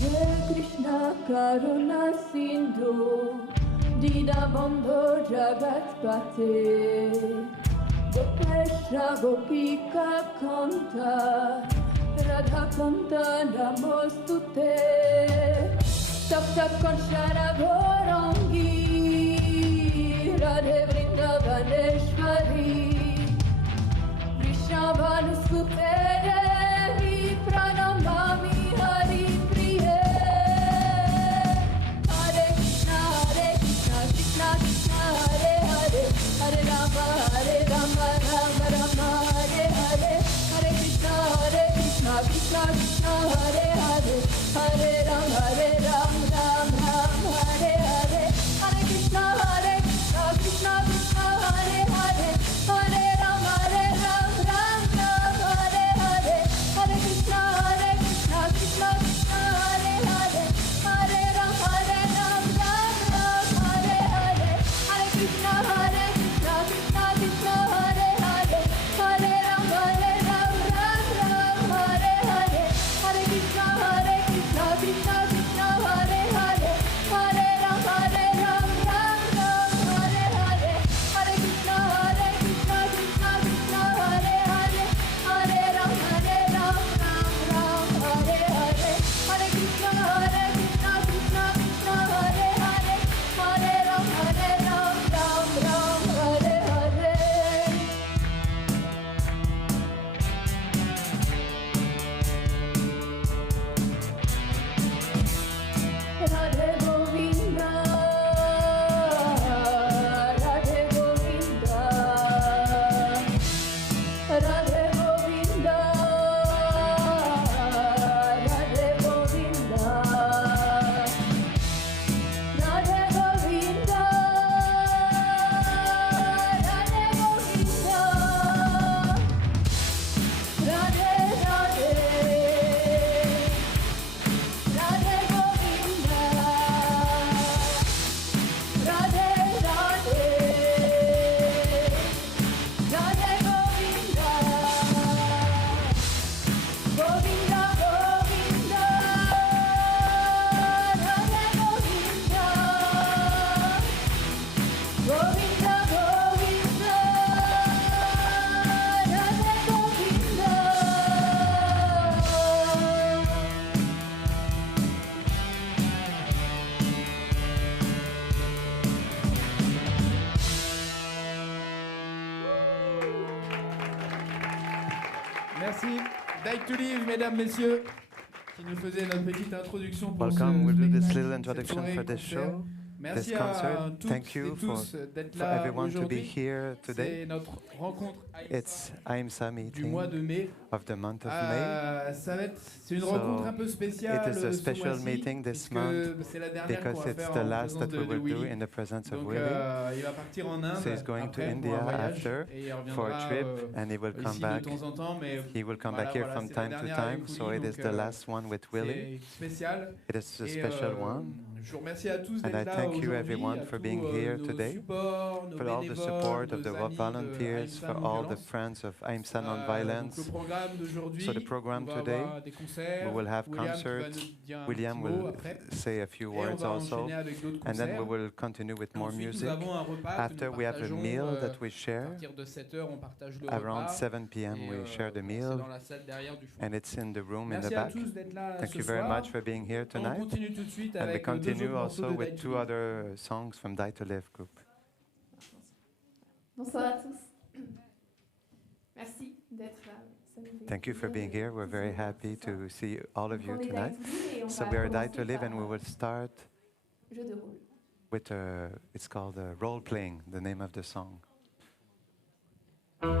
Hare Krishna Karuna Sindhu Dinabandhu Jagatpate Gopesha Gopika Kanta Radha Kanta Namostute Sapta Kanchana Gaurangi Radhe Vrindavaneshwari Vrishabhanusute Devi Pranamami Hari Priye Hare Krishna Krishna Krishna Hare Hare Hare Rama Rama Rama Hare Hare Hare Krishna Krishna Krishna Hare Hare Hare Rama Ram Hare Hare Hare Krishna Krishna Krishna Hare Hare Hare Rama Ram Hare Hare Hare Krishna Krishna Krishna Hare Hare Hare Rama Ram Hare Hare Hare Krishna Krishna Krishna Hare Hare Hare Rama Ram Hare Hare Hare Krishna Krishna Krishna Hare Hare Hare Rama Ram Hare Hare Hare Krishna Krishna Krishna Hare Hare Hare Rama Ram Hare Hare Hare Krishna Krishna Krishna Hare Hare Hare Rama Ram Hare Hare Radhe Govinda Radhe Govinda Radhe Govinda Radhe Govinda Radhe Govinda Radhe Govinda Radhe Radhe Radhe Govinda Radhe Radhe Radhe Govinda Govinda Govinda Radhe Govinda Govinda Govinda Radhe Govinda Merci. Like to Live, mesdames, messieurs, qui nous faisait notre petite introduction pour Welcome. We'll do this little cette introduction soirée for this concert. show, Merci this à concert. toutes Thank you et tous d'être for là everyone to be aujourd'hui. here today. C'est notre rencontre It's AIMSA du mois meeting de mai. of the month of May. C'est une So, rencontre un peu spéciale. it is a ce special mois-ci, meeting this puisque month c'est la dernière qu'on because va it's faire the en last présence that we de will do Willy. in the presence of Donc Willy. il va partir en Inde So he's going to après pour India un voyage after et il for a reviendra trip and he will come ici back. de temps en temps, mais He will come voilà, back here voilà, from c'est la time to dernière time, avec so Willy, it is donc, the last one with Willy. c'est spécial. It is a Et, special one. je vous remercie à tous And d'être I là thank you aujourd'hui, everyone à for tous, being here nos today, supports, nos for all the bénévoles, support of nos the amis de volunteers, AIMSA for all the Non-Violence. friends of AIMSA Donc Non-Violence. le programme d'aujourd'hui, So the program on va today, avoir des concerts, we will have William qui va concerts. nous dire un William petit mot will après, say a few et on words va also, enchaîner avec d'autres and then we concerts. will continue with more Ensuite, music. nous avons un repas que After nous we have a partageons, meal that we à share. partir de 7h, on partage le Around repas. 7 p.m. Et, we share the c'est meal, dans la salle derrière du fond. and it's in the room in the Merci à back. tous d'être là Thank ce you very soir. much for being here On tonight. continue tout de suite And we avec deux continue autres morceaux also de with Die to two Live. other songs from Die to Live group. Bonsoir à tous. Merci d'être là. Ça nous fait Thank you for plaisir being de- here. We're de very se voir happy ce soir. to see all of Donc, you on est tonight. Die to Live et on So va we are Die commencer to Live, par and we will start jeu de rôle. with it's called Role Playing, the name of the song. Thank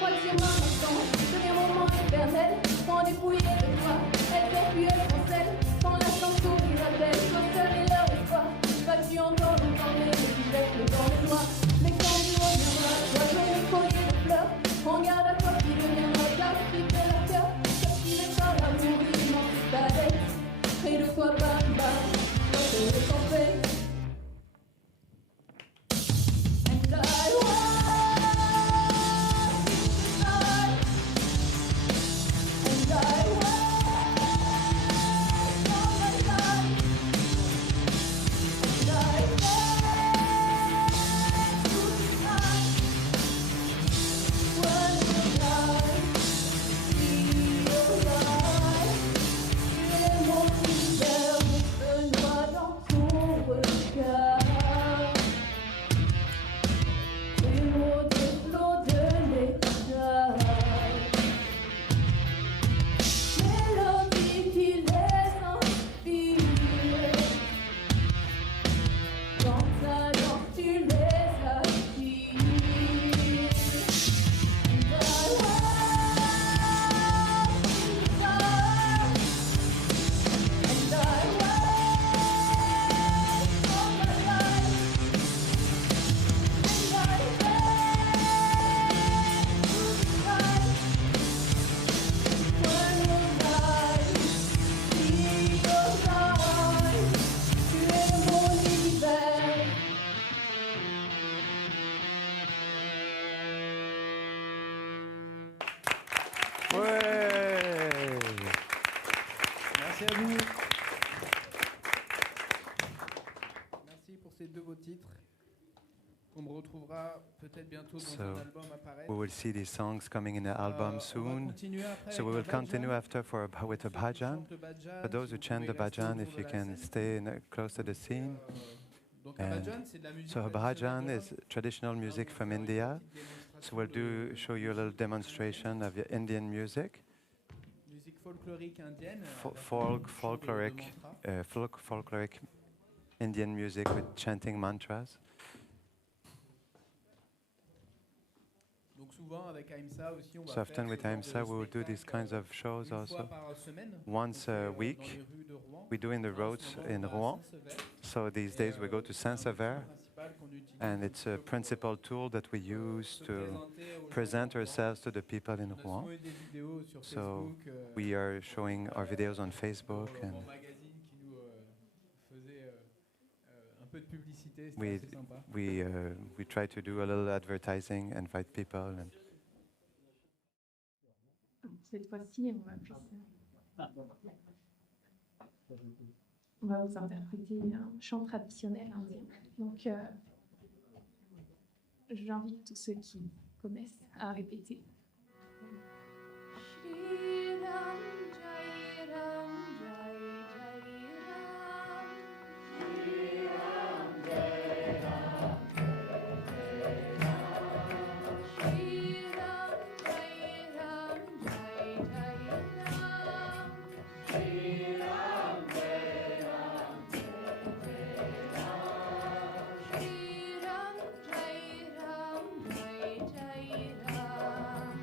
croix sur un instant, devenir moment éternel, sans dépouiller de toi, être puis être en selle, quand la chanson nous appelle, toi seul est leur espoir, vas-tu encore entendre les couvercles dans les noix, mais quand tu reviendras, toi journée collier de fleurs, prends garde à toi qui deviendra tard, qui fait leur cœur, captivé par l'amour, il manque ta dette, près de toi, bam bam, toi c'est le temps fait. And I Merci à vous. Merci pour ces deux beaux titres. On me retrouvera peut-être bientôt dans un album apparaître. We will see these songs coming in the album On va soon. continuer après So we avec will le continue bhajan. after with a bhajan. Chante le bhajan, For those si who vous chant the pouvez rester bhajan, autour if de you la can scène. stay close to the scene. Donc un bhajan, c'est de la musique So a traditionnelle bhajan d'Europe. is traditional music from On va faire une India. petite So we'll démonstration show you a little demonstration of Indian music, de musique folklorique indienne. folkloric Indian music with chanting mantras. Donc souvent avec AIMSA aussi, on va So faire often with ce genre AIMSA, de we will do these spectacle, kinds of shows une fois also. par semaine. Once On fait, a dans week, les rues de Rouen. we do in the Là, en roads ce moment, in on va à Rouen. Saint-Sever. So these Et, days we go to c'est un Saint-Sever, principal qu'on utilise and un it's petit a peu pour, principal tool that we use se to présenter aux gens present de Rouen. ourselves to the people in On a Rouen. souvent eu des vidéos sur So Facebook, we are showing our videos on Facebook, dans and mon magazine qui nous faisait un peu de publicité, c'était we assez sympa. we try to do a little advertising, invite people, and Cette fois-ci, on va vous interpréter un chant traditionnel indien. Donc, j'invite tous ceux qui connaissent à répéter. Shri Ram Jai Ram Jai Jai Ram Shri Ram Jai Ram Shri Ram Jai Ram Jai Jai Ram Shri Ram Jai Ram Shri Ram Jai Ram Jai Jai Ram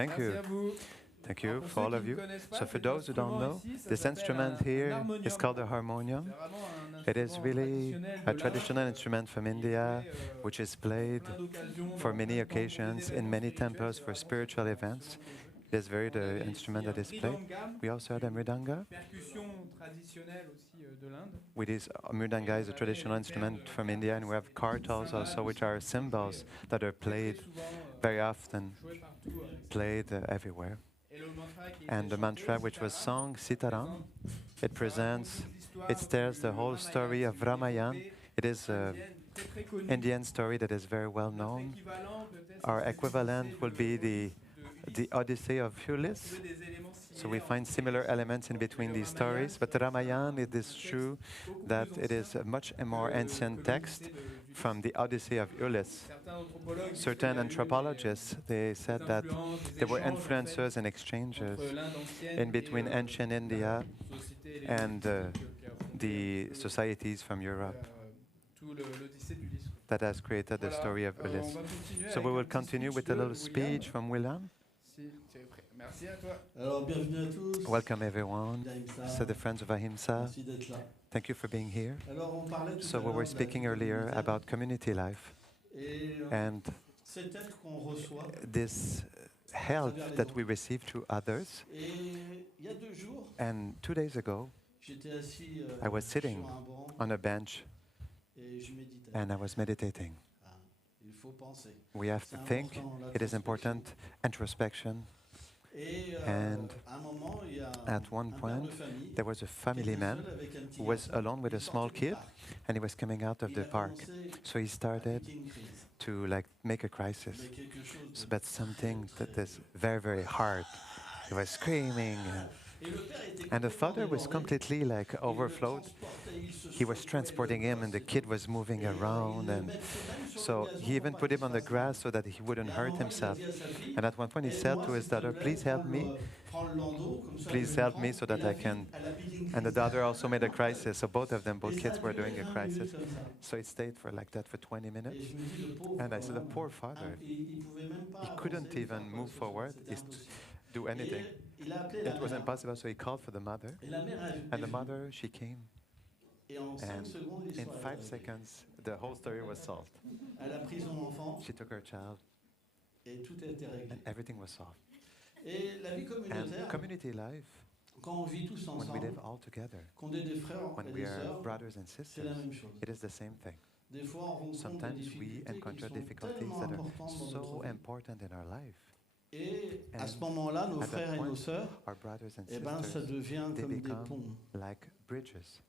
Thank Merci you. à vous. Thank Alors, you pour for ceux all qui of ne you. connaissent pas, So for cet those who don't instrument know, ici, ça this s'appelle instrument un here is harmonium. called a harmonium. C'est vraiment un It is instrument really traditionnel a de l'Inde, traditional instrument from qui est India, joué, which is pour played plein d'occasions, for dans many plein de temples, pour des occasions in événements many spirituels. temples C'est for vraiment spiritual un events. instrument de jeu. It is very On the avait instrument ici that un is played. mridangam, We also had a mridanga. percussion traditionnelle aussi de l'Inde. With this mridanga is a traditional instrument from India, and we have kartals also, which are cymbals that are played Très souvent, very often, joué partout avec ça. played everywhere. Et le mantra qui And était the chanté, mantra which was Sitaram, sung, Sitaram, présente it presents, l'histoire it tells du the whole Ramayana, story of c'est une Ramayana. épopée It is an indienne très, très connue. Indian story that is very well Notre known. équivalent, peut-être, Our c'est equivalent l'Odyssée will de be Ulysse. the Odyssey of On va Ulysse. trouver des éléments So we similaires find entre similar les- elements in between le these Ramayana, stories, but c'est the un Ramayana, it is texte true beaucoup that plus it is ancien a much que more le- ancient que text l'Odyssée d'Ulysse. from the Odyssey of Ulysse. Certains anthropologues disent Certain qu'il y a eu anthropologists, they said that influences, des there were échanges, en fait, influences and exchanges entre l'Inde ancienne in between et, ancient India la société and hellénistique qui a fondé, the societies from Europe tout l'Odyssée d'Ulysse. that has created the Voilà, story of on Ulysse. va continuer So avec we un will petit continue speech with a de little William, speech from William. si tu es prêt. Merci à toi. Alors, bienvenue à tous. Welcome everyone. D'Ahimsa. So the friends of Ahimsa, Merci d'être là. thank you for being here. Alors, on parlait tout So à we l'heure were de la speaking vie earlier communautaire. about community life Et and cette aide qu'on reçoit. this help that we receive to others. Et il y a 2 jours, And 2 days ago, j'étais assis I was sitting sur un banc on a bench et je méditais. and I was meditating. Ah, il faut penser. We have to C'est think, important, it is l'introspection. important, introspection. Et And à un moment, il y a at one un père point, de famille There was a qui family était man seul avec un petit who was garçon. alone with Il a small sortait du kid parc. and he was coming out of Il the a park. commencé So he à started piquer une crise. to like make a crisis. Mais quelque chose de So that's something that is very, very hard. He was screaming Et le père était and the complètement father was débordé. completely like Il le overflowed. transportait, il se He was secouait transporting le him and the bras, kid was moving et, around il le and mettait même sur so le gazon he even pour put pas him on qu'il the se fasse grass so that he wouldn't mal. Et à un hurt moment, il a himself. dit à sa fille, And at one point he said aide-moi, to his s'il te daughter, plaît, please help me. prends le landau, comme ça Please je le help prends. me so Et that la I fille, can. elle a piqué une And the crise. daughter also made a crisis. So both of them, both Et ça a kids were duré doing a 20 minutes crisis. comme ça. So it stayed for like that for 20 Et minutes. je me dis, le pauvre, And I said, the quand poor même, father, il pouvait même pas he couldn't avancer, even faire quoi move que ce soit, forward, c'était is impossible. do anything. Et il a appelé la It was mère. impossible, so he called for the mother. Et la mère est And the venue. mother, she came. Et en 5 And secondes, in l'histoire est 5 réglée. seconds, the whole story was solved. Elle a pris son enfant She took her child, et tout a été réglé. and everything was solved. Et la vie And communautaire, community life, quand on vit tous when we ensemble, live all together, qu'on est des frères when et we des are sœurs, brothers and c'est la sisters, même chose. it is the same thing. Des fois, on rencontre des Sometimes we difficultés qui encounter sont difficulties tellement that are importantes dans so notre vie. important in our life. Et à And ce moment-là, nos at that frères et point, nos sœurs, Our brothers and eh ben, ça sisters, devient they comme des become ponts, like bridges,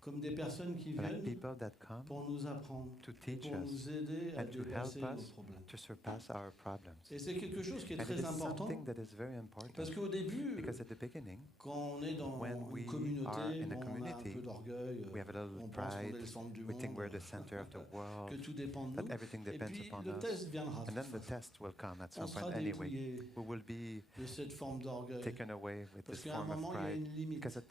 comme des personnes qui like viennent people that come pour nous apprendre, to teach pour us nous aider à and to help dépasser nos us problèmes. to surpass our problems. Et c'est quelque chose qui est And it très is important, something that is very important parce qu'au début, because at the beginning, quand on est dans when we une communauté, are in a bon, on a un community, peu d'orgueil, we have a little on pense qu'on est pride, le centre du we think monde, we're the center of the que world, tout dépend de that nous. everything Et depends puis upon le us. test viendra. And then the de toute façon. test will come at On some sera point anyway. dépouillé We will be de cette forme d'orgueil. taken away with Parce this qu'à un form of moment, il y a pride. une limite. Because at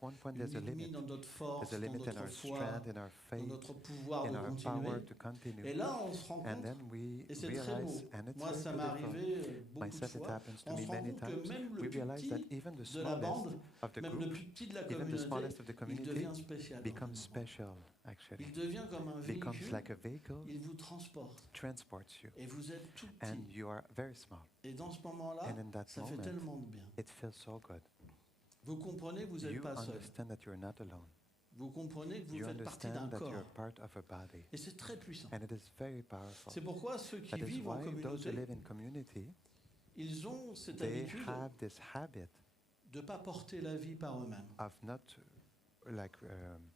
one point there's a Une limite limit. dans notre force, There's a dans limit in notre our foi, strength, in our dans faith, notre pouvoir in de our continuer. power to continue. Et là, on se rend And compte, then we et c'est très realize, beau. and it's Moi, very ça m'est beautiful. arrivé beaucoup de Myself, it fois. happens to On me se rend many compte que times. même le We plus realize that petit even the de la smallest bande, of the même le group, plus petit de la even the communauté, smallest of the il community, devient spécial. becomes special, actually. Il devient comme un Becomes véhicule, like a vehicle, il vous transporte. transports you, Et vous êtes tout and petit. you are very small. Et dans ce moment-là, And in that ça fait moment, tellement de bien. it feels so good. Vous comprenez que vous n'êtes You pas seul. understand that you're not alone. Vous comprenez que vous You faites partie d'un understand that corps. you're part of a body. Et c'est très puissant. And it is very powerful. C'est pourquoi ceux qui That is vivent en why those who communauté, live in community, ils ont cette they habitude have this habit de ne pas porter la vie par eux-mêmes. of not like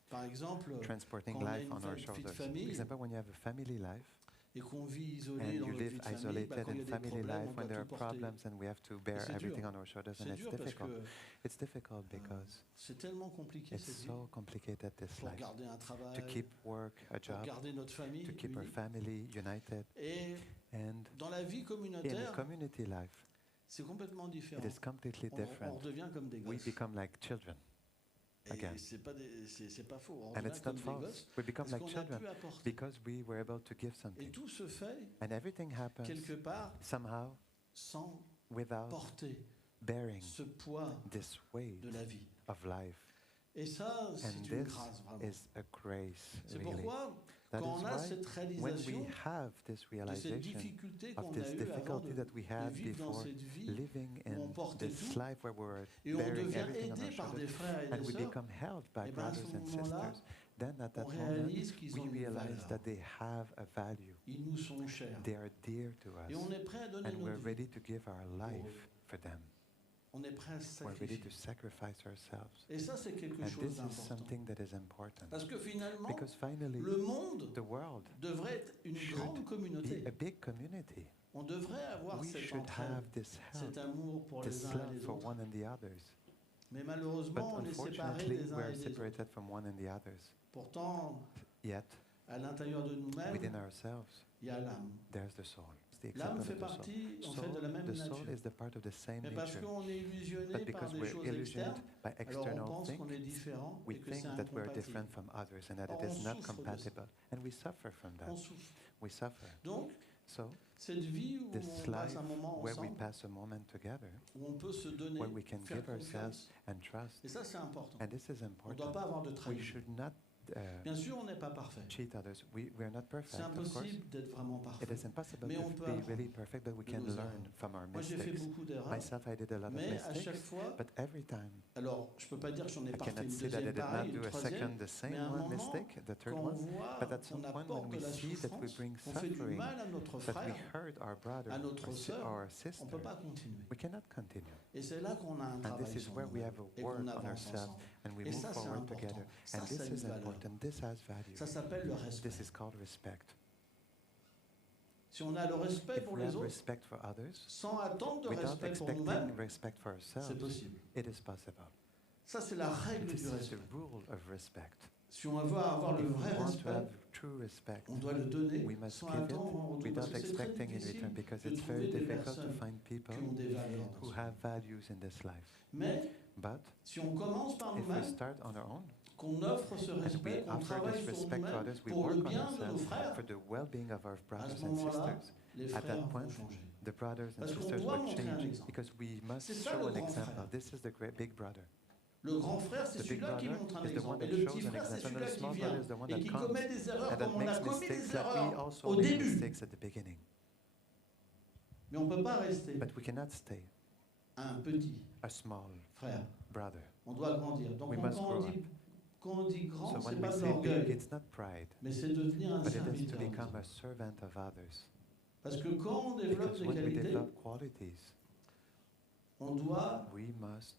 Par exemple, transporting quand on a life une on our vie de shoulders. famille, For example, when you have a family life et qu'on vit isolé and dans you notre vie live de famille, isolated quand il y in a des family problèmes, life, on when doit there are tout porter. problems and we have to bear c'est everything dur. on our shoulders, and C'est it's dur parce difficult. que It's difficult because c'est tellement compliqué it's cette vie. so complicated, this Pour life. garder un travail, To keep work, a pour job, garder notre famille to keep our unie. family united. Et And dans la vie in communautaire, community life, c'est complètement différent. it is completely On different. redevient comme des We gosses. become like children. again. Et c'est pas faux. On And devient it's not comme des false. gosses We become parce like qu'on a children pu apporter. because we were able to give Et something. tout se fait And everything happens quelque part somehow sans without porter bearing ce poids this weight de la vie. of life. Et ça, And c'est une this grâce, vraiment. is a grace, C'est really. pourquoi, That quand is on a why cette when we réalisation have this de cette realization difficulté of qu'on this a eue avant difficulty that we de had vivre dans before cette vie, living où on in portait this tout, life where we were et on bearing devient everything on our aidé par des shoulders, frères et and des we sœurs, become held by eh ben, à ce brothers and moment-là, sisters, then at on that moment réalise qu'ils we ont une realize valeur. that they have a value. Ils nous sont chers. They are dear to Et on us, est prêt à donner and we're notre vie. ready to give our life for them. On est prêt à se We're ready sacrifier. to sacrifice ourselves. Et ça, c'est quelque And chose this is d'important. something that is important. Parce que finalement, Because finally, le monde the world devrait être une should grande be communauté. a big community. On devrait avoir We cette should entraide, have this cet help, amour pour les this uns et love les for autres. one and the others. Mais But malheureusement, on est séparés unfortunately, des uns we are et des autres. separated from one and the others. Pourtant, Yet, à l'intérieur de within nous-mêmes, ourselves, il y a l'âme. there's the soul. It's the L'âme acceptance fait of the soul. partie, en fait, de la même The soul nature. is the part of the same Mais parce nature. qu'on est illusionné But par because des we're choses illusioned externes, by alors on external pense qu'on est things, différent we et que think c'est that we're incompatible. different from others and that Or it is on not souffre de ça. compatible. And we suffer from On that. souffre. We suffer. Donc, So, cette vie où this on passe life un moment where we ensemble, pass a moment together, où on peut se donner, where we can faire give ourselves confiance, and trust, et ça c'est important. and this is On ne doit important. pas avoir de We trahison. should not Bien sûr, on n'est pas parfait. cheat others. We are not perfect, C'est of course. impossible d'être vraiment It parfait. is impossible Mais to on peut be apprendre really perfect, but we de can nos learn erreurs. from our Moi, j'ai fait mistakes. beaucoup d'erreurs, Myself, I did a lot of mais à chaque mistakes, fois, but every time, alors je peux pas dire que j'en ai I pas fait cannot une say that I deuxième did not pareille, do une a troisième, second, the mais same à un one moment, mistake, the third quand on one. voit But at some qu'on point, when apporte we de la see that we souffrance, bring on fait du suffering, mal à notre that we frère, hurt our brother à notre or sœur, our on ne sister, peut pas continuer. we cannot continue. Et c'est là qu'on a un And travail this is sur where we nous have a et work qu'on on avance ourselves ensemble. and we Et move ça, c'est forward important. together. Ça, And ça a this une is valeur. important. This has value. Ça s'appelle le respect. This is called respect. Si on a le respect If pour we les have autres, respect for others, sans attendre de without respect pour expecting nous-mêmes, respect for c'est ourselves, possible. it is possible. Ça, c'est la règle This du is the respect. rule of respect. Si on veut avoir le If vrai we want to respect, have true respect, on doit le donner we must sans give attendre en it retour. Parce without que c'est très expecting in difficile return because de it's trouver very des difficult to personnes find people qui ont des valeurs dans who ce have values in this life. Mais But si on commence par if we nous-mêmes, start on our own qu'on offre ce and respect, we qu'on offer travaille this sur respect to nous-mêmes others, we pour le work on bien de nos ourselves frères, for the well-being of our à brothers ce and moment-là, sisters. les At frères that vont point, changer. the brothers and Parce qu'on sisters doit will montrer un change exemple. because we must C'est ça, show le an grand example. frère. This is the great big brother. Le grand frère, c'est The big celui-là qui brother montre un is the one exemple. Et that le shows petit an frère, c'est example, and celui-là the qui small vient brother is the one et that qui comes commet des erreurs and comme that on a makes commis mistakes des that we erreurs also au make début. mistakes at the beginning. Mais on ne peut pas rester But we cannot stay un petit a small frère. brother. On doit grandir. Donc We quand must on grow dit, quand on dit grand, So c'est when pas we de say big, l'orgueil, it's not pride, mais c'est devenir un but it is to serviteur. become a servant of others. Parce que quand on développe Because des when we qualités, develop qualities, on doit we must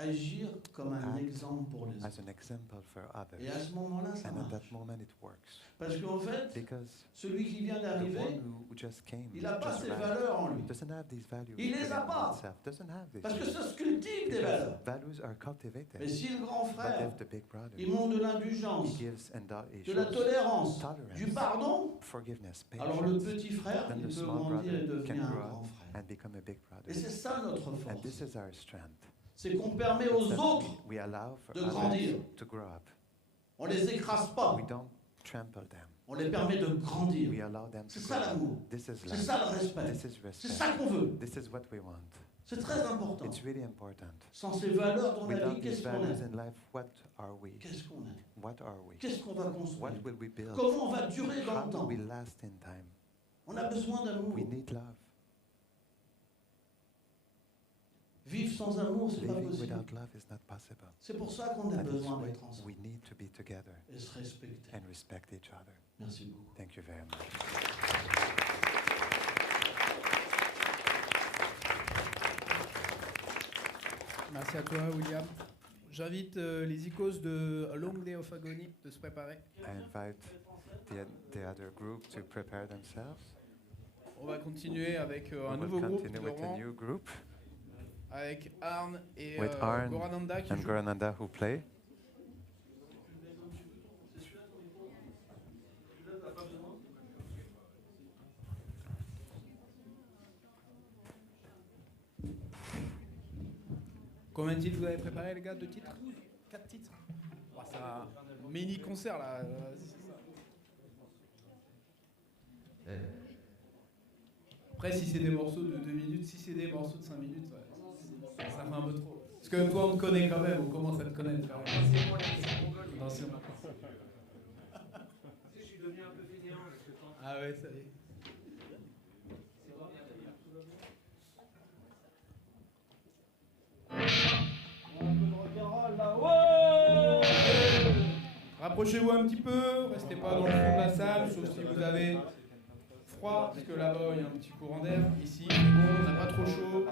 agir comme un Act exemple pour les autres. as an example for others. Et à ce moment-là, ça And at marche. that moment it works. Parce qu'en fait, Because celui qui vient the d'arriver, one who just came, il n'a pas just ces arrived, valeurs en lui. doesn't have these values. Il les a within pas. himself, doesn't have these. Parce que ça se cultive des valeurs. Because values are cultivated. Mais si le grand But frère, if the big brother, il montre de he l'indulgence, gives and he de la shows tolérance, tolerance, du pardon, forgiveness, alors le patience, petit frère, then il the peut small grandir et brother can devenir un grow grand up frère. and become a big Et brother. c'est ça notre And force. this is our strength. C'est qu'on permet aux It's that autres, we allow for de others grandir. to grow up. on les écrase pas, We don't trample them. on les permet de grandir. We allow them to C'est grow ça up. l'amour, This is c'est love. ça le respect, This is c'est respect. ça qu'on veut. This is what we want. C'est très important. It's really important. Sans ces valeurs dans la Without vie, these qu'est-ce qu'on values est? in life, what are we? Qu'est-ce qu'on est? What are we? Qu'est-ce qu'on va What construire? will we build? Comment on va durer dans How le will temps? we last in time? On a besoin d'amour. We need love. Vivre sans amour, c'est pas Living possible. without love is not possible. C'est pour ça qu'on a That is besoin why d'être ensemble we need to be together et se respecter. and respect each other. Merci beaucoup. Thank you very much. Merci à toi, William. J'invite les icônes de A Long Day of Agony de se préparer. I invite the other group to prepare themselves. On va continuer avec un We will nouveau groupe continue de with a Rouen, new group avec Arne et with Arne Gorananda qui and jouent. Gorananda who play. Combien de titres vous avez préparé, les gars? 2 titres? 4 titres? Oh, c'est un mini concert là. C'est ça. Après, si c'est des morceaux de 2 minutes, si c'est des morceaux de 5 minutes, ça fait un peu trop. Parce que toi, on te connaît quand même, on commence à te connaître quand même. Attention. Je suis devenu un peu fainéant avec le temps. Ah ouais, ça y est. Rapprochez-vous un petit peu, restez pas dans le fond de la salle, sauf si vous avez froid, parce que là-bas il y a un petit courant d'air. Ici, c'est bon, on n'a pas trop chaud.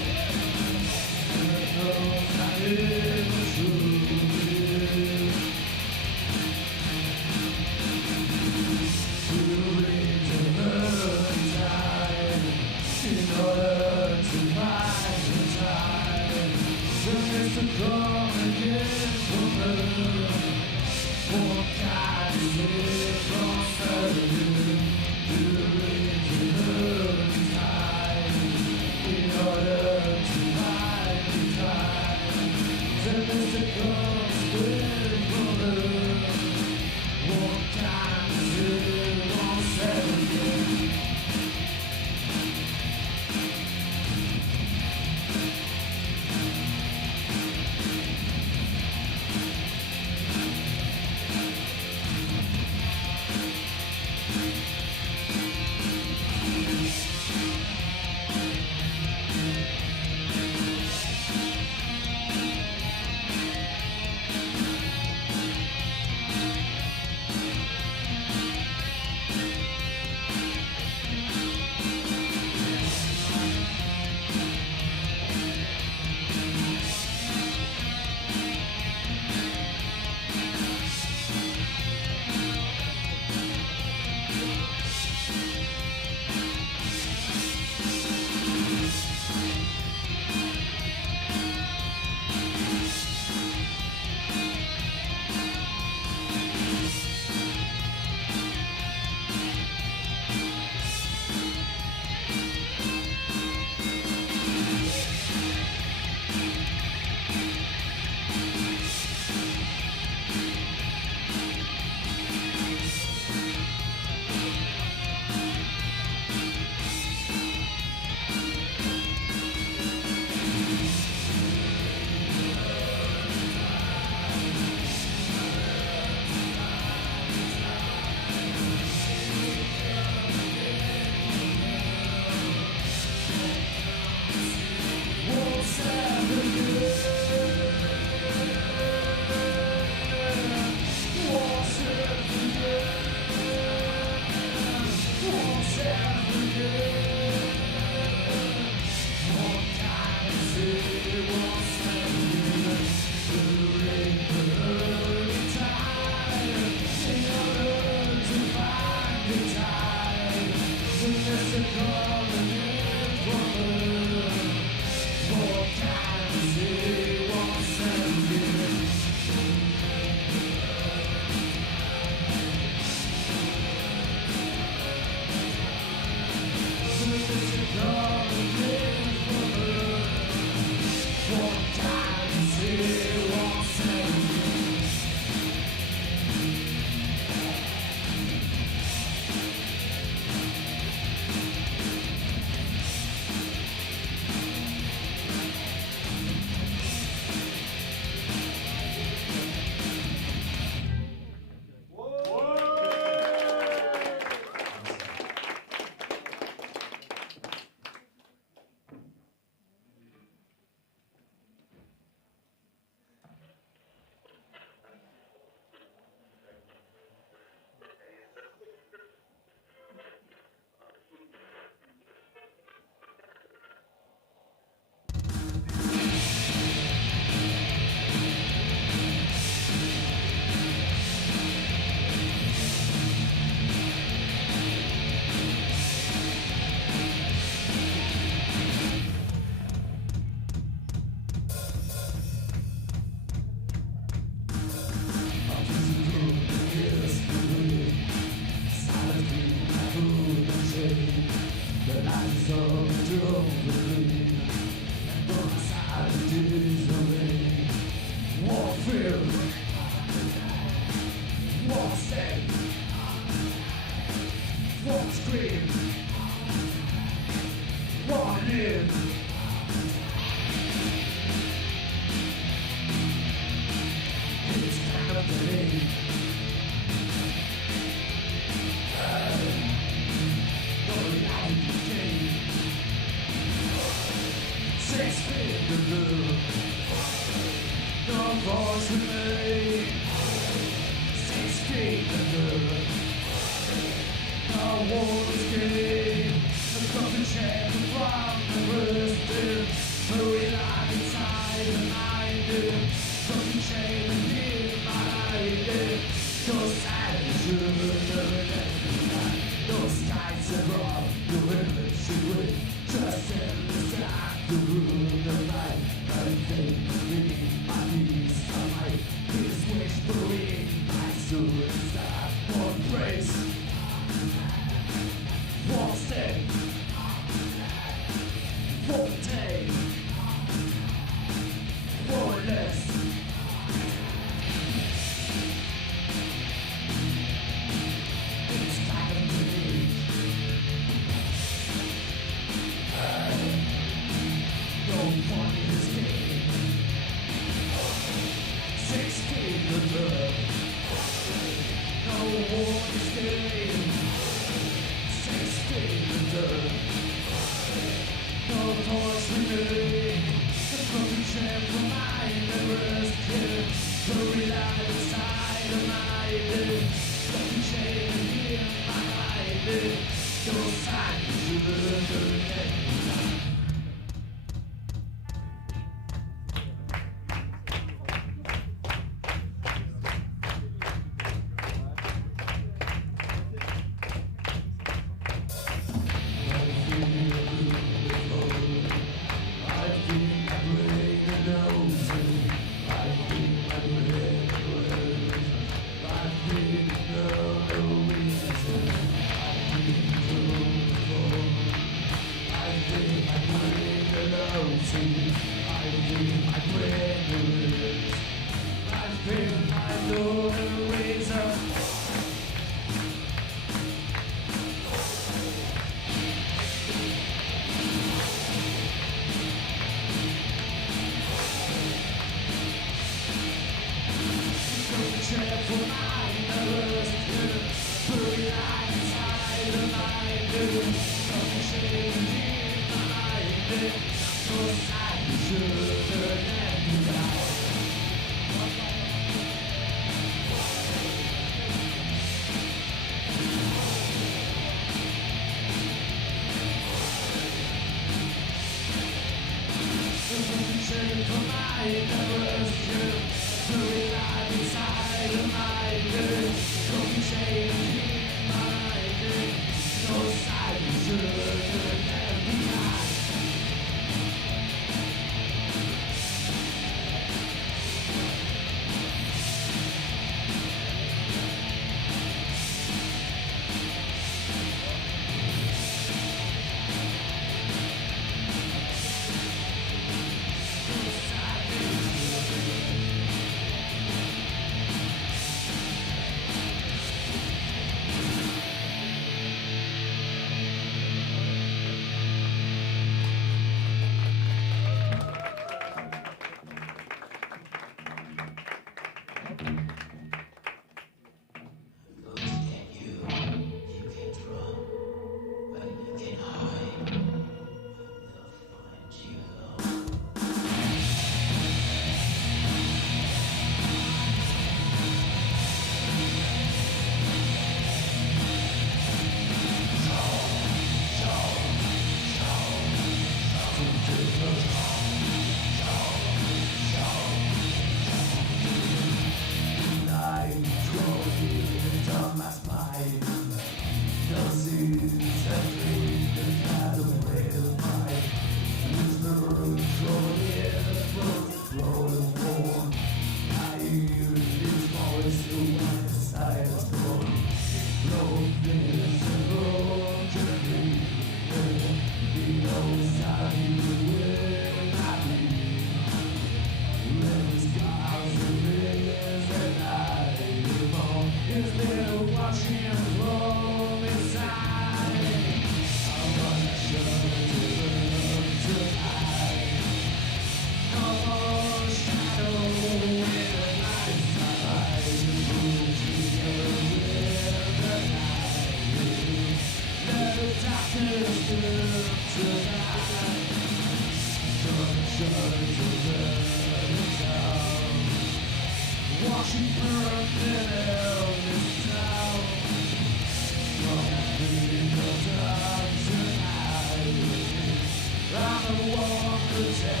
Always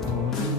for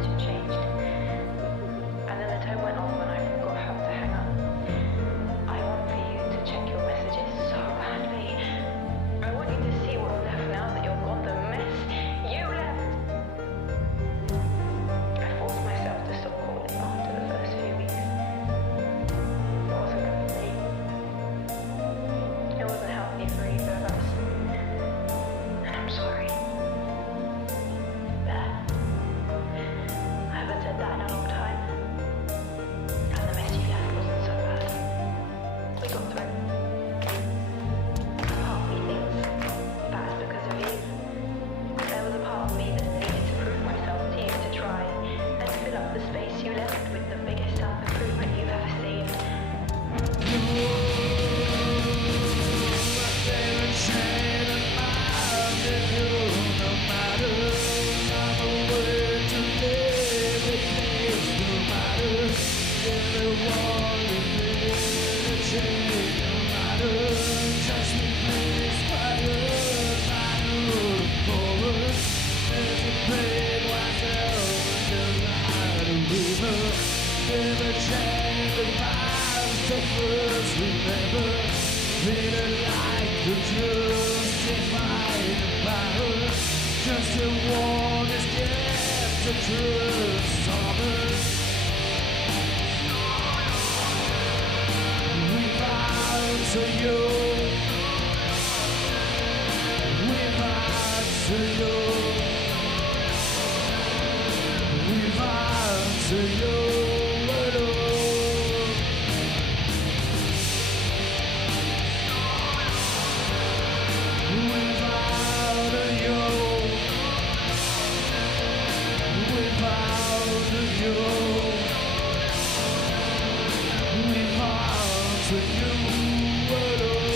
message had changed. And then the tone went on when I got her to hang up. I want for you to check your messages so badly. I want you to see what's left now that you're gone, the mess you left. I forced myself to stop calling after the first few weeks. It wasn't good for me. It wasn't healthy for either of us. And I'm sorry. There. I haven't said that in a long time. And the mess you left wasn't so bad. We got through. A part of me thinks that's because of you. There was a part of me that needed to prove myself to you, to try and fill up the space you left with the biggest self-improvement you've ever seen. Just a one is kept the truth summer. We vow to you. We vow to you. We vow to you alone. We vow to you. We vow to you. We vow to you alone.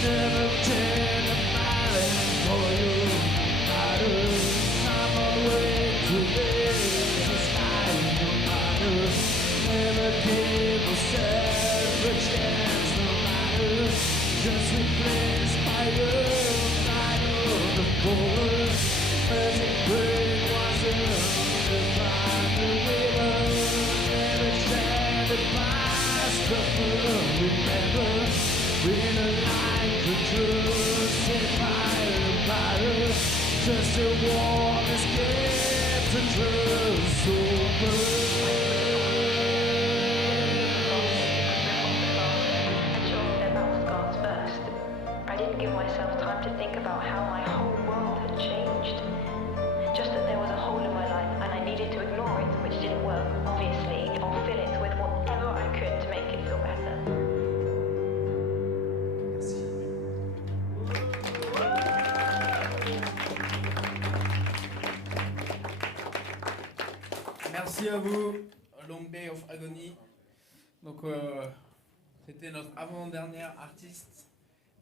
Never take a mile for you. I'm away to live the sky no matter. Never give myself a chance no matter. Just replace my own night of the forward. Magic brain was in the river. Never stand the past the world. Remember, when a light could justify the fire. Just a warm escape to trust over. Sure, their mouth guards first. I didn't give myself time to think about how my whole world had changed. Just that there was a hole in my life and I needed to ignore it, which didn't work, obviously, or fill it with whatever I could to make it feel better. Merci à vous, Long Day of Agony. Donc, c'était notre avant-dernière artiste.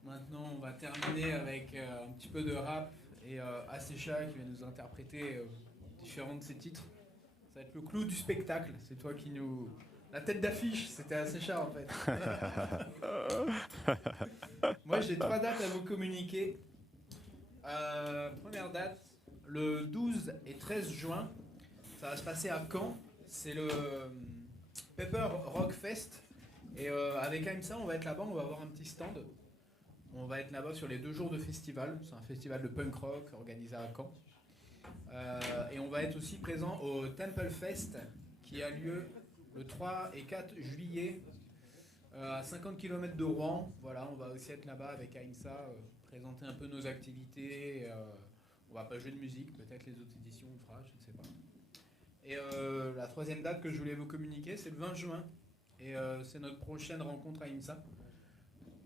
Maintenant, on va terminer avec un petit peu de rap et Assécha qui va nous interpréter différents de ses titres. Ça va être le clou du spectacle. C'est toi qui nous... La tête d'affiche, c'était Assécha en fait. Moi, j'ai 3 dates à vous communiquer. Première date, le 12 et 13 juin. Ça va se passer à Caen, c'est le Pepper Rock Fest. Et avec AIMSA, on va être là-bas, on va avoir un petit stand. On va être là-bas sur les 2 jours de festival. C'est un festival de punk rock organisé à Caen. Et on va être aussi présent au Temple Fest qui a lieu le 3 et 4 juillet à 50 km de Rouen. Voilà, on va aussi être là-bas avec AIMSA, présenter un peu nos activités. On va pas jouer de musique, peut-être les autres éditions on le fera, je ne sais pas. Et la 3e date que je voulais vous communiquer, c'est le 20 juin. Et c'est notre prochaine rencontre à IMSA.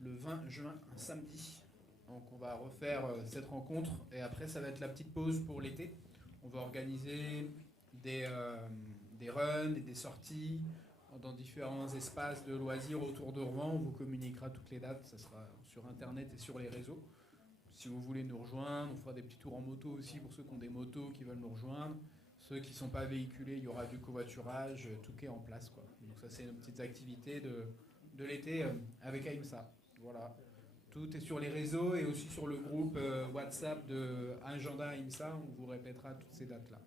Le 20 juin, un samedi. Donc on va refaire cette rencontre. Et après, ça va être la petite pause pour l'été. On va organiser des runs et des sorties dans différents espaces de loisirs autour de Rouen. On vous communiquera toutes les dates. Ça sera sur Internet et sur les réseaux. Si vous voulez nous rejoindre, on fera des petits tours en moto aussi pour ceux qui ont des motos qui veulent nous rejoindre. Ceux qui ne sont pas véhiculés, il y aura du covoiturage, tout qui est en place, quoi. Donc ça, c'est nos petites activités de l'été avec AIMSA. Voilà. Tout est sur les réseaux et aussi sur le groupe WhatsApp de Agenda IMSA. On vous répétera toutes ces dates-là.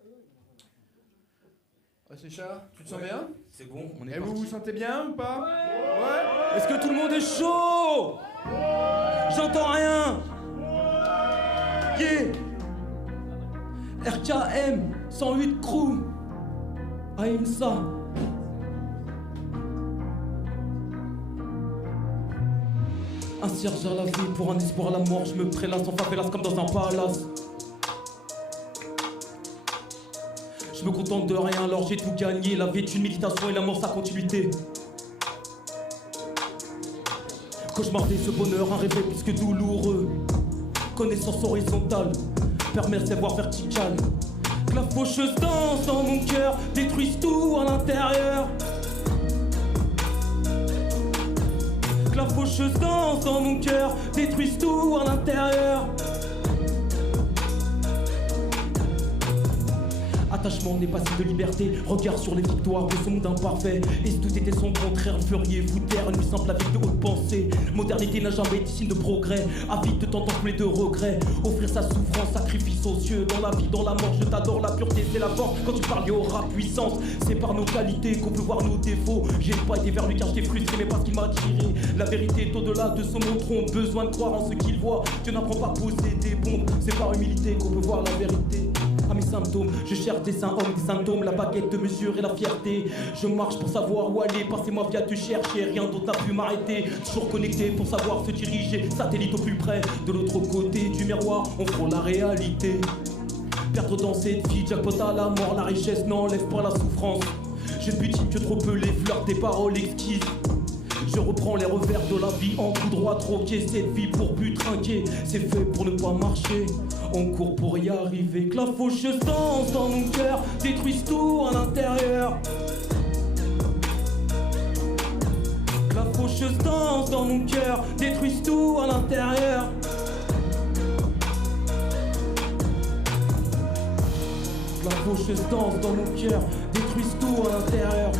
Sacha, tu te sens bien? C'est bon, on est Et parti. vous vous sentez bien ou pas? Ouais. Est-ce que tout le monde est chaud? J'entends rien. Yeah. RKM 108 crew. AIMSA. Un cierge à la vie pour un espoir à la mort. Je me prélasse en favelas comme dans un palace. Je me contente de rien alors j'ai tout gagné. La vie est une méditation et la mort sa continuité. Cauchemardé ce bonheur, un rêve plus que douloureux. Connaissance horizontale, permet de savoir vertical. Que la faucheuse danse dans mon cœur, détruise tout à l'intérieur. Que la faucheuse danse dans mon cœur, détruise tout à l'intérieur. Attachement n'est pas signe de liberté. Regard sur les victoires de ce monde imparfait. Et si tout était son contraire, feriez-vous taire une simple avec de haute pensée. Modernité n'a jamais été signe de progrès. Avide de temps enflé de regrets. Offrir sa souffrance, sacrifice aux cieux. Dans la vie, dans la mort, je t'adore. La pureté, c'est la force. Quand tu parles, il y aura puissance. C'est par nos qualités qu'on peut voir nos défauts. J'ai pas été vers lui car j'étais frustré, mais parce qu'il m'a tiré. La vérité est au-delà de ce monde trompe. Besoin de croire en ce qu'il voit. Dieu n'apprend pas à poser des bombes. C'est par humilité qu'on peut voir la vérité. À mes symptômes, je cherche des saints hommes, des symptômes, la baguette de mesure et la fierté. Je marche pour savoir où aller, passer ma vie à te chercher, rien d'autre n'a pu m'arrêter. Toujours connecté pour savoir se diriger, satellite au plus près. De l'autre côté du miroir, on frôle la réalité. Perdre dans cette vie, jackpot à la mort, la richesse n'enlève pas la souffrance. Je butine que trop peu les fleurs, des paroles exquises. Je reprends les revers de la vie en coup droit, troquer cette vie pour but trinquer. C'est fait pour ne pas marcher, on court pour y arriver. Que la faucheuse danse dans mon cœur, détruise tout à l'intérieur. Que la faucheuse danse dans mon cœur, détruise tout à l'intérieur. Que la faucheuse danse dans mon cœur, détruise tout à l'intérieur.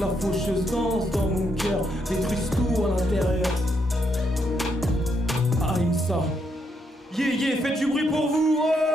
La faucheuse danse dans mon cœur, détruise tout à l'intérieur. AIMSA. Yeah, yeah, faites du bruit pour vous, ouais.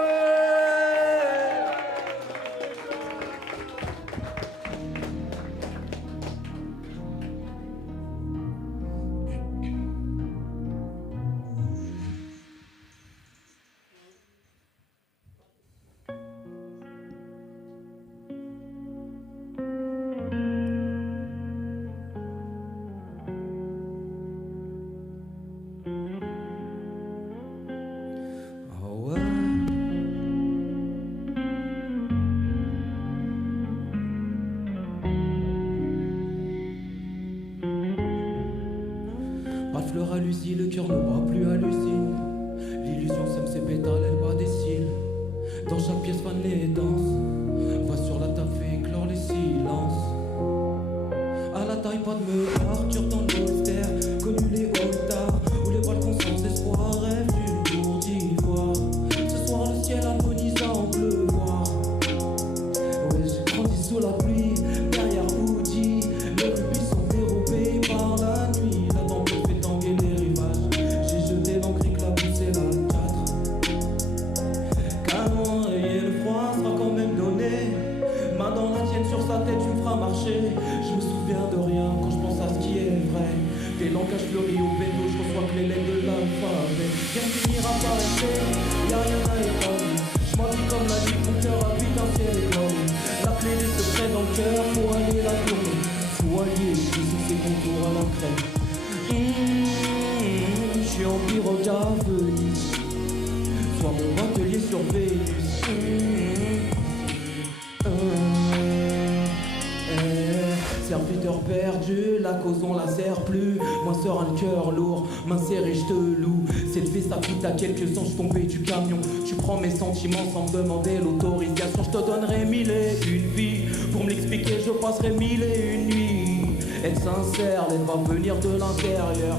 Le cœur ne bat plus à l'usine. L'illusion sème ses pétales, elle bat des cils. Dans chaque pièce fan les danses. Va sur la table, fait éclore les silences. À la taille, pas de me Arthur dans le bolster. Connu les holtards, où les balcons sans espoir. Rêve d'une tour d'ivoire. Ce soir le ciel harmonise à en pleuvoir. Ouais, j'ai grandi sous la pluie, derrière Woody. Les rubis sont dérobés par la nuit. La tempête fait tanguer les rivages. J'ai jeté l'encre, éclaboussé la 4. Canon rayé, le froid sera quand même donné. Main dans la tienne, sur sa tête, tu me feras marcher. Je me souviens de rien quand je pense à ce qui est vrai. Des langages fleuris au bédo, je reçois que les lettres de l'alphabet. Rien finira par rester, y'a rien à étonner. Je m'habille comme la nuit, mon cœur habite un ciel étoilé. La clé des secrets dans le cœur, faut aller la tourner. Faut allier, je sais ses contours à la crème. Je suis en pirogue à Venise. Sois mon atelier sur Vénus. Serviteur perdu, la cause on la sert plus. Moi sort un cœur lourd, main serrée je te loue. Cette fait ça coûte à quelques anges tombés du camion. Tu prends mes sentiments sans me demander l'autorisation. Je te donnerai 1000 et une vie. Pour me l'expliquer je passerai 1000 et une nuits. Être sincère, l'aide va venir de l'intérieur.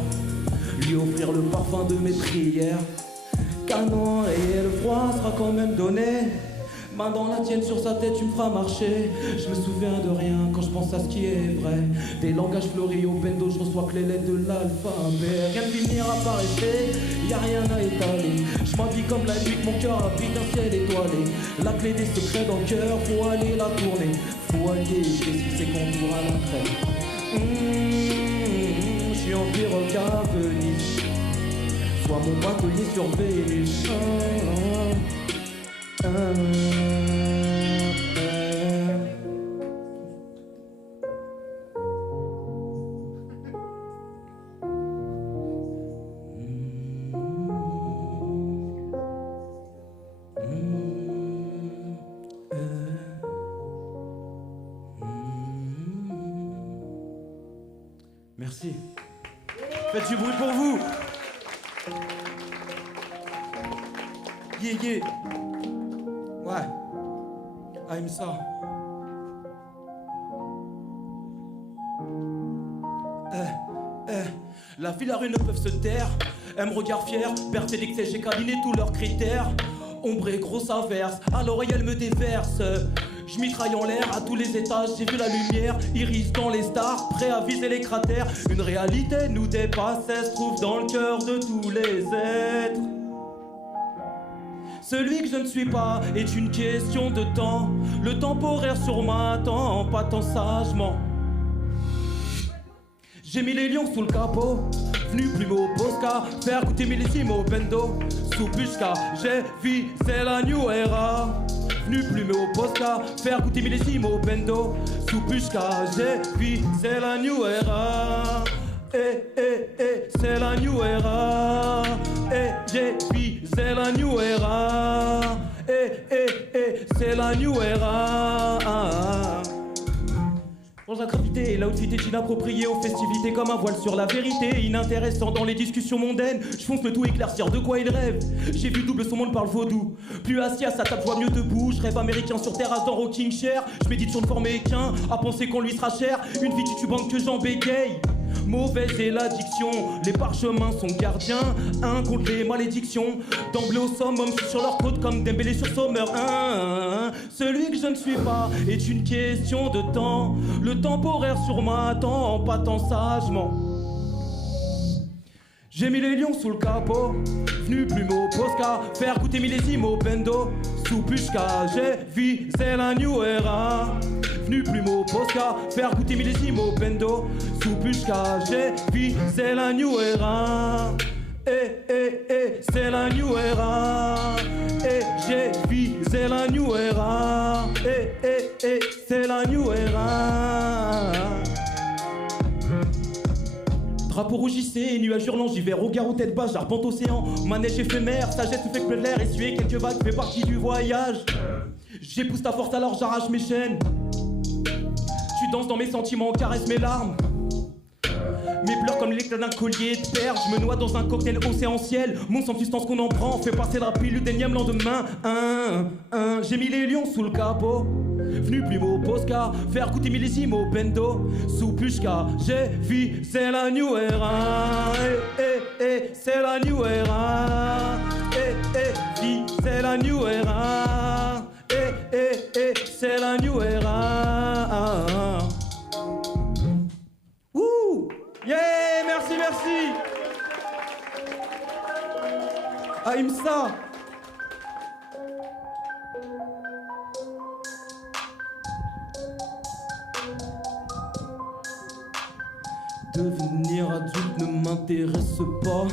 Lui offrir le parfum de mes prières. Canon et le froid sera quand même donné. Main dans la tienne, sur sa tête, tu me feras marcher. Je me souviens de rien quand je pense à ce qui est vrai. Des langages fleuris au bendo, je reçois que les lettres de l'alphabet. Rien ne finira par rester, y'a rien à étaler. Je m'habille comme la nuit, que mon cœur abrite un ciel étoilé. La clé des secrets dans le cœur, faut aller la tourner. Faut allier ses contours à la crème. Je suis en pirogue à Venise. Sois mon batelier sur Vénus. Merci. Faites du bruit pour vous. Yeah, yeah. Ouais. Aime ça. La ville, la rue ne peuvent se taire. Elle me regarde fière, perte et d'excès, j'ai câliné tous leurs critères. Ombre et grosse averse, à l'oreille elle me déverse. Je mitraille en l'air à tous les étages, j'ai vu la lumière, iris dans les stars, prêt à viser les cratères. Une réalité nous dépasse, elle se trouve dans le cœur de tous les êtres. Celui que je ne suis pas est une question de temps. Le temporaire sur ma temps, pas tant sagement. J'ai mis les lions sous le capot, venu plume au Posca, faire goûter millésime au bendo. Sous Pushka, j'ai visé la new era. Venu plume au Posca, faire goûter millésime au bendo. Sous Pushka, j'ai visé la new era. C'est la new era. J'ai visé la new era. C'est la new era. Dans la gravité, l'outfit est inapproprié aux festivités comme un voile sur la vérité. Inintéressant dans les discussions mondaines, je fonce le tout éclaircir de quoi il rêve. J'ai vu double son monde parle vaudou. Plus assis à sa table, voit mieux debout. Je rêve américain sur terrasse dans Rocking Chair. Je médite sur le formé qu'un, à penser qu'on lui sera cher. Une vie titubanque que j'en bégaye. Mauvaise est l'addiction, les parchemins sont gardiens. Un contre les malédictions. D'emblée au summum, je suis sur leur côte comme Dembélé sur Sommer. Celui que je ne suis pas est une question de temps. Le temporaire sur ma temps, pas tant sagement. J'ai mis les lions sous le capot, venu plume au Posca, faire goûter millésime au bendo. Sous Pushka, j'ai visé la new era. Venu plume au Posca, faire goûter millésime au bendo. Sous Pushka, j'ai visé la new era. C'est la new era. J'ai visé la new era. C'est la new era. Drapeau rougissé, nuages hurlants, j'y vais, regard aux têtes basses, j'arpente océan. Manège éphémère, sagesse me fait que l'air, essuyer quelques vagues fait partie du voyage. J'épouse ta force alors j'arrache mes chaînes. Tu danses dans mes sentiments, caresse mes larmes. Mes pleurs comme l'éclat d'un collier de perles. Je me noie dans un cocktail océanciel. Mon sang substance qu'on en prend fait passer la pilule d'énième lendemain. J'ai mis les lions sous le capot. Venu plume au Posca, faire goûter millésime au bendo. Sous Pushka, j'ai visé la new era. C'est la new era. C'est la new era. C'est la new era. Wouh! Yeah! Merci, merci! Aime ça! Devenir adulte ne m'intéresse pas.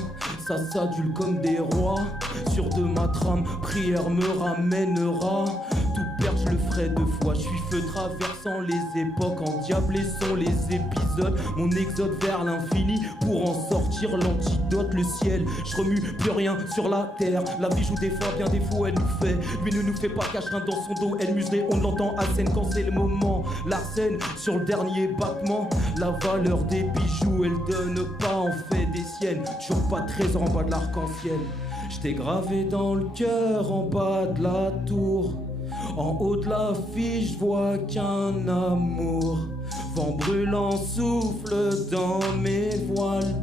Ça s'adule comme des rois. Sûr de ma trame, prière me ramènera. Tout perdre, je le ferai deux fois. Je suis feu traversant les époques. Endiablés sont les épisodes. Mon exode vers l'infini pour en sortir l'antidote. Le ciel, je remue plus rien sur la terre. La vie joue des fois bien des fois elle nous fait. Lui ne nous fait pas cache-rien dans son dos. Elle muserait, on l'entend à scène quand c'est le moment. L'arsène sur le dernier battement. La valeur des bijoux, elle donne pas en fait des siennes. Toujours pas de trésor en bas de l'arc-en-ciel. J't'ai gravé dans le cœur en bas de la tour. En haut de l'affiche, je vois qu'un amour. Vent brûlant souffle dans mes voiles.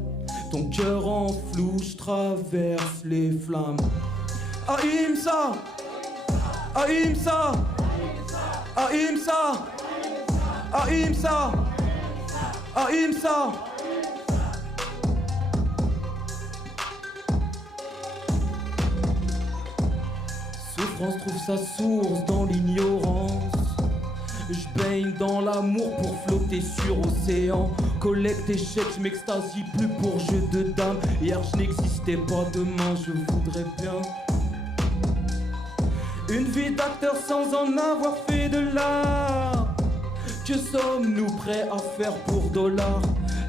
Ton cœur en flou, je traverse les flammes. Ah, Imsa! Ahimsa, Ahimsa, Ahimsa, Ahimsa. Souffrance trouve sa source dans l'ignorance. Je baigne dans l'amour pour flotter sur océan. Collecte échec, je m'extasie plus pour jeu de dames. Hier je n'existais pas, demain je voudrais bien. Une vie d'acteur sans en avoir fait de l'art. Que sommes-nous prêts à faire pour dollars?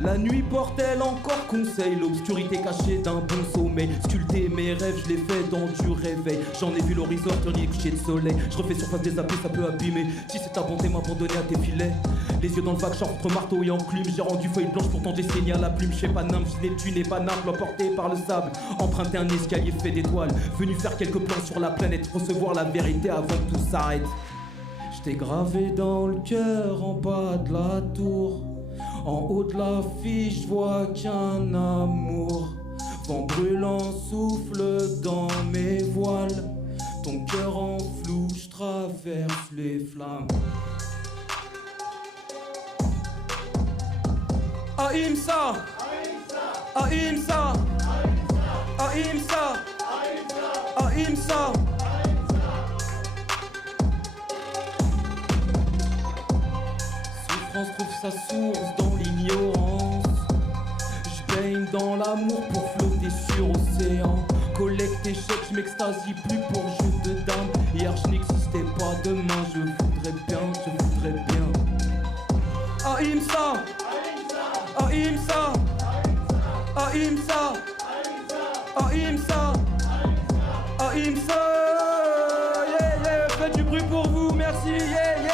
La nuit porte-elle encore conseil? L'obscurité cachée d'un bon sommeil. Sculpter mes rêves, je les fais dans du réveil. J'en ai vu l'horizon tourner coucher de soleil. Je refais surface des abus, ça peut abîmer. Si c'est ta bonté m'abandonner à tes filets. Les yeux dans le vague, entre marteau et enclume. J'ai rendu feuille blanche pour tenter de saigner à la plume. Je sais pas Nam, je n'ai tu n'es pas Naples, emporté par le sable. Emprunter un escalier fait d'étoiles. Venu faire quelques plans sur la planète. Recevoir la vérité avant que tout s'arrête. J't'ai gravé dans le cœur en bas de la tour. En haut de l'affiche, je vois qu'un amour. Vent brûlant souffle dans mes voiles. Ton cœur en flou, je traverse les flammes. Ahimsa, Ahimsa, Ahimsa, Ahimsa. Souffrance trouve sa source dans l'ignorance. Je baigne dans l'amour pour flotter sur océan. Collecte échec, je m'extasie plus pour jeu de dames. Hier je n'existais pas, demain je voudrais bien, je voudrais bien. Ahimsa, Ahimsa, Ahimsa, Ahimsa, Ahimsa. Yeah, yeah, faites du bruit pour vous, merci, yeah, yeah.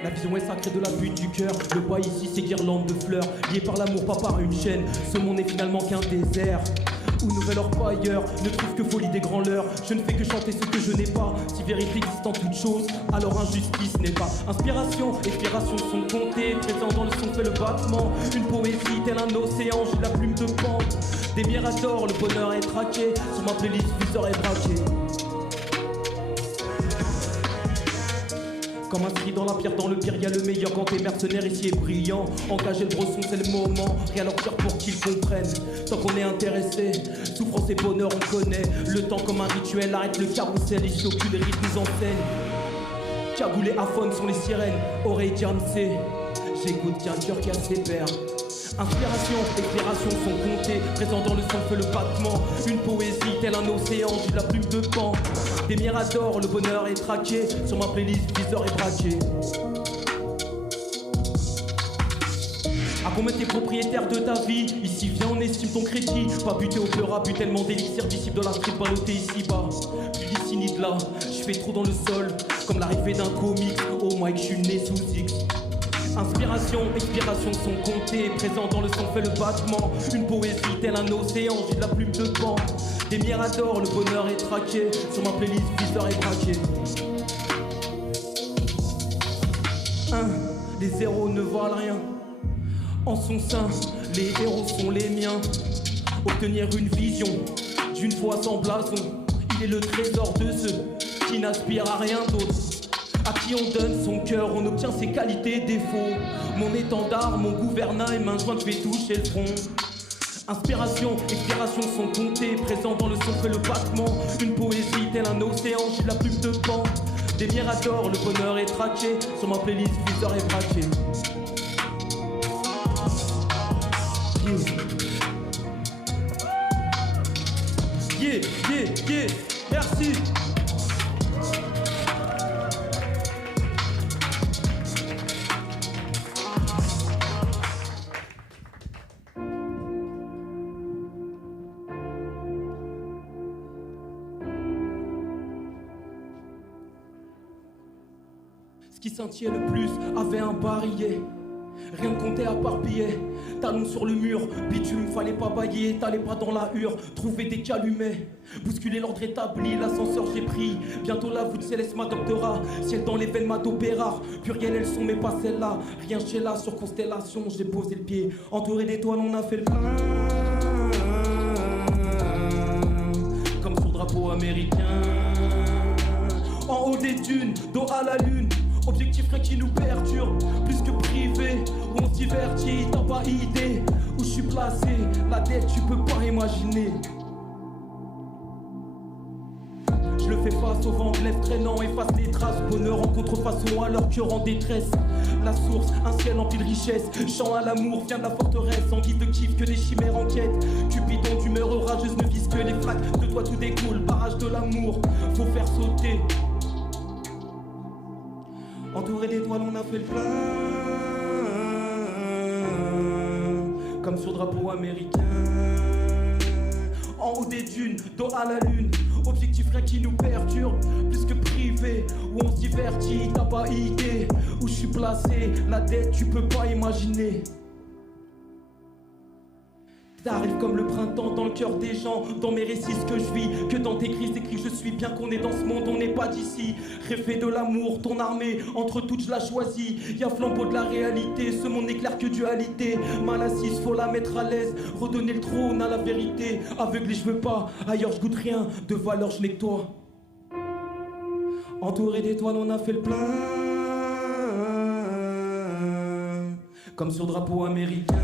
La vision est sacrée de la butte du cœur. Le bois ici c'est guirlande de fleurs. Lié par l'amour, pas par une chaîne. Ce monde n'est finalement qu'un désert où nouvel orpailleur ne trouve que folie des grands leurs. Je ne fais que chanter ce que je n'ai pas. Si vérité existe en toute chose, alors injustice n'est pas. Inspiration, expiration sont comptées. Présent dans le son fait le battement. Une poésie tel un océan, j'ai la plume de pan. Des miradors, le bonheur est traqué. Sur ma playlist, viseur est braqué. Comme inscrit dans la pierre, dans le pire, y'a le meilleur. Quand t'es mercenaire, ici est brillant. Engager le bresson, c'est le moment. Rien leur dire pour qu'ils comprennent. Tant qu'on est intéressé, souffrance et bonheur, on connaît. Le temps comme un rituel, arrête le carrousel. Et s'occupe des rythmes en scène. Cagoulé à faune sont les sirènes. Oreille diamsée, j'écoute qu'un cœur qui a ses pères. Inspiration, expiration sont comptées. Présent dans le sang fait le battement. Une poésie tel un océan, j'ai la plume de pan. Des miradors, le bonheur est traqué. Sur ma playlist, viseur est braqué. À combien t'es propriétaire de ta vie? Ici viens on estime ton crédit. Pas buté au pleura, but tellement d'élixir disciple de la street ballotté ici bas. Plus d'ici ni de là, je fais trop dans le sol. Comme l'arrivée d'un comique, oh Mike je suis né sous X. Inspiration, expiration sont comptées. Présent dans le son fait le battement. Une poésie tel un océan, j'ai de la plume de pan. Des miradors, le bonheur est traqué. Sur ma playlist, viseur est braqué. Les zéros ne valent rien. En son sein, les héros sont les miens. Obtenir une vision d'une foi sans blason. Il est le trésor de ceux qui n'aspirent à rien d'autre. À qui on donne son cœur, on obtient ses qualités, défauts. Mon étendard, mon gouvernail, main jointe, je vais toucher le front. Inspiration, expiration sont comptées. Présent dans le son fait le battement. Une poésie tel un océan, j'ai la plume de pan. Des miradors, le bonheur est traqué. Sur ma playlist, viseur est braqué. Yeah, yeah, yeah, merci. Ce qui scintillait le plus avait un barillet. Rien ne comptait à part billets. Talons sur le mur, bitume, fallait pas bailler. T'allais pas dans la hure, trouver des calumets. Bousculer l'ordre établi, l'ascenseur j'ai pris. Bientôt la voûte céleste m'adoptera. Ciel dans les veines m'adopéra. Pluriel elles sont mais pas celles-là. Rien chez là sur constellation, j'ai posé le pied. Entouré d'étoiles on a fait le plein. Comme sur drapeau américain. En haut des dunes, dos à la lune. Objectif rien qui nous perturbe, plus que privé. Où on se divertit, t'as pas idée. Où je suis placé, la tête tu peux pas imaginer. Je le fais face au vent, lève traînant, efface les traces. Bonheur en contrefaçon à leur cœur en détresse. La source, un ciel empli de richesse. Chant à l'amour, vient de la forteresse. En guise de kiff que des chimères enquêtent. Cupidon d'humeur orageuse ne vise que les flaques. De toi tout découle, barrage de l'amour. Faut faire sauter. Entouré d'étoiles, on a fait le plein. Comme sur drapeau américain. En haut des dunes, dos à la lune. Objectif rien qui nous perturbe, plus que privé. Où on se divertit, t'as pas idée. Où je suis placé, la dette tu peux pas imaginer. T'arrives comme le printemps dans le cœur des gens. Dans mes récits ce que je vis, que dans tes crises écrits je suis bien qu'on est dans ce monde, on n'est pas d'ici. Rêver de l'amour, ton armée, entre toutes je la choisis. Y'a flambeau de la réalité, ce monde n'est clair que dualité. Mal assise, faut la mettre à l'aise, redonner le trône à la vérité. Aveuglé je veux pas, ailleurs je goûte rien, de valeur je n'ai que toi. Entouré d'étoiles on a fait le plein. Comme sur drapeau américain.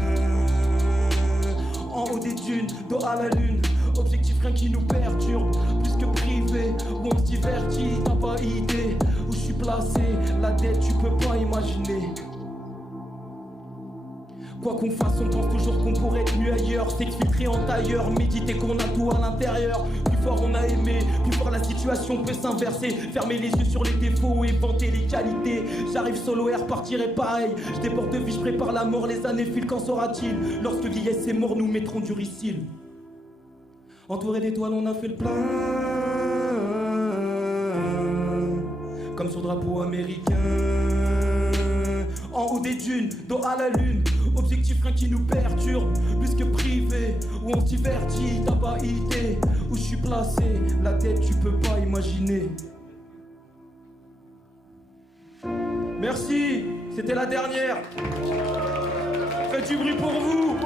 En haut des dunes, dos à la lune. Objectif rien qui nous perturbe, plus que privé. Où on se divertit, t'as pas idée. Où je suis placé, la dette tu peux pas imaginer. Quoi qu'on fasse, on pense toujours qu'on pourrait être mieux ailleurs. S'exfiltrer en tailleur, méditer qu'on a tout à l'intérieur. Plus fort on a aimé, plus fort la situation peut s'inverser. Fermer les yeux sur les défauts et vanter les qualités. J'arrive solo et repartirai pareil. Je déporte de vie, je prépare la mort, les années filent, qu'en sera-t-il? Lorsque vieillesse est mort, nous mettrons du ricil. Entouré d'étoiles, on a fait le plein. Comme sur drapeau américain. En haut des dunes, dos à la lune. Objectif rien qui nous perturbe, plus que privé. Où on se divertit, t'as pas idée. Où je suis placé, la tête tu peux pas imaginer. Merci, c'était la dernière. Faites du bruit pour vous.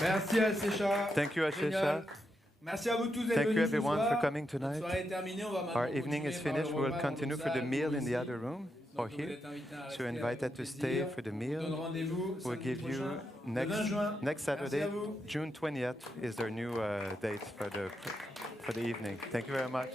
Merci à Sécha. Thank you, Ashesha. Génial. Merci à vous tous d'être Thank you venus ce everyone soir. for coming La tonight. soirée est terminée, on va maintenant Our evening is continuer par finished. le We will repas continue dans for the salle, meal vous in the aussi. other room or Donc, vous here. êtes invités à So you're rester invited avec to plaisir. stay for the Je vous meal. donne rendez-vous We'll samedi give you prochain, le 20 next juin. next Merci Saturday, à vous. June 20th is their new date for the evening. Thank you very much.